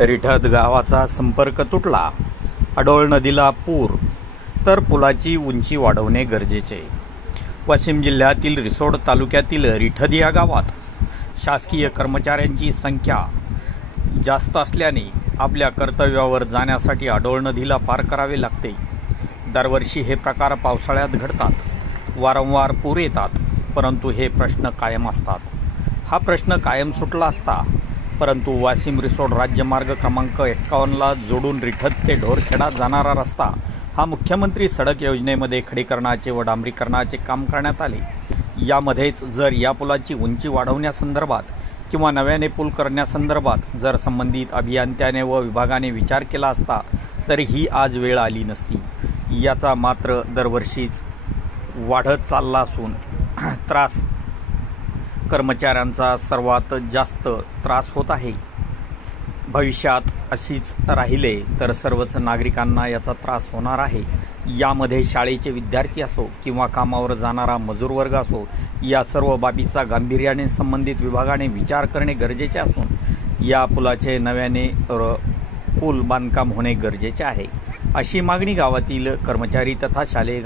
रिठद गावाचा संपर्क तुटला, आडोळ नदीला पूर, तर पुलाची उंची वाढवणे गरजेचे। वाशिम जिल्ह्यातील रिसोड तालुक्यातील रिठद या गावात शासकीय कर्मचाऱ्यांची संख्या जास्त असल्याने आपल्या कर्तव्यावर जाण्यासाठी आडोळ नदीला पार करावे लागते। दरवर्षी हे प्रकार पावसाळ्यात घडतात, वारंवार पूर येतात, परंतु हे प्रश्न कायम असतात। हा प्रश्न कायम सुटला असता, परंतु वाशिम रिसोड राज्यमार्ग क्रमांक 51 ला जोडून रिठद ते ढोरखेडा जाणारा रस्ता हा मुख्यमंत्री सडक योजनेमध्ये खडीकरणाचे व डांबरीकरणाचे काम करण्यात आले। यामध्येच जर या पुलाची उंची वाढवण्यासंदर्भात किंवा नव्याने पूल करण्यासंदर्भात जर संबंधित अभियंत्याने व विभागाने विचार केला असता तर ही आज वेळ आली नसती। याचा मात्र दरवर्षीच वाढत चालला असून त्रास कर्मचाऱ्यांचा सर्वात जास्त त्रास होत आहे। भविष्यात अशीच राहिले तर सर्वच नागरिकांना याचा त्रास होणार आहे। यामध्ये शाळेचे विद्यार्थी असो किंवा कामावर जाणारा मजूर वर्ग असो, या सर्व बाबीचा गांभीर्याने संबंधित विभागाने विचार करणे गरजेचे असून या पुलाचे नव्याने पूल बांधकाम होणे गरजेचे आहे, अशी मागणी गावातील कर्मचारी तथा शालेय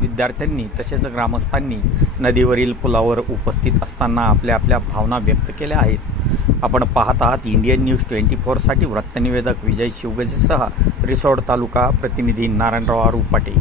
विद्यार्थ्यांनी तसेच ग्रामस्थांनी नदीवरील पुलावर उपस्थित असताना आपल्या भावना व्यक्त केल्या आहेत। आपण पाहत आहात इंडियन न्यूज 24 साठी वृत्तनिवेदक विजय शिवगजेसह रिसोड तालुका प्रतिनिधी नारायणराव आरू पाटील।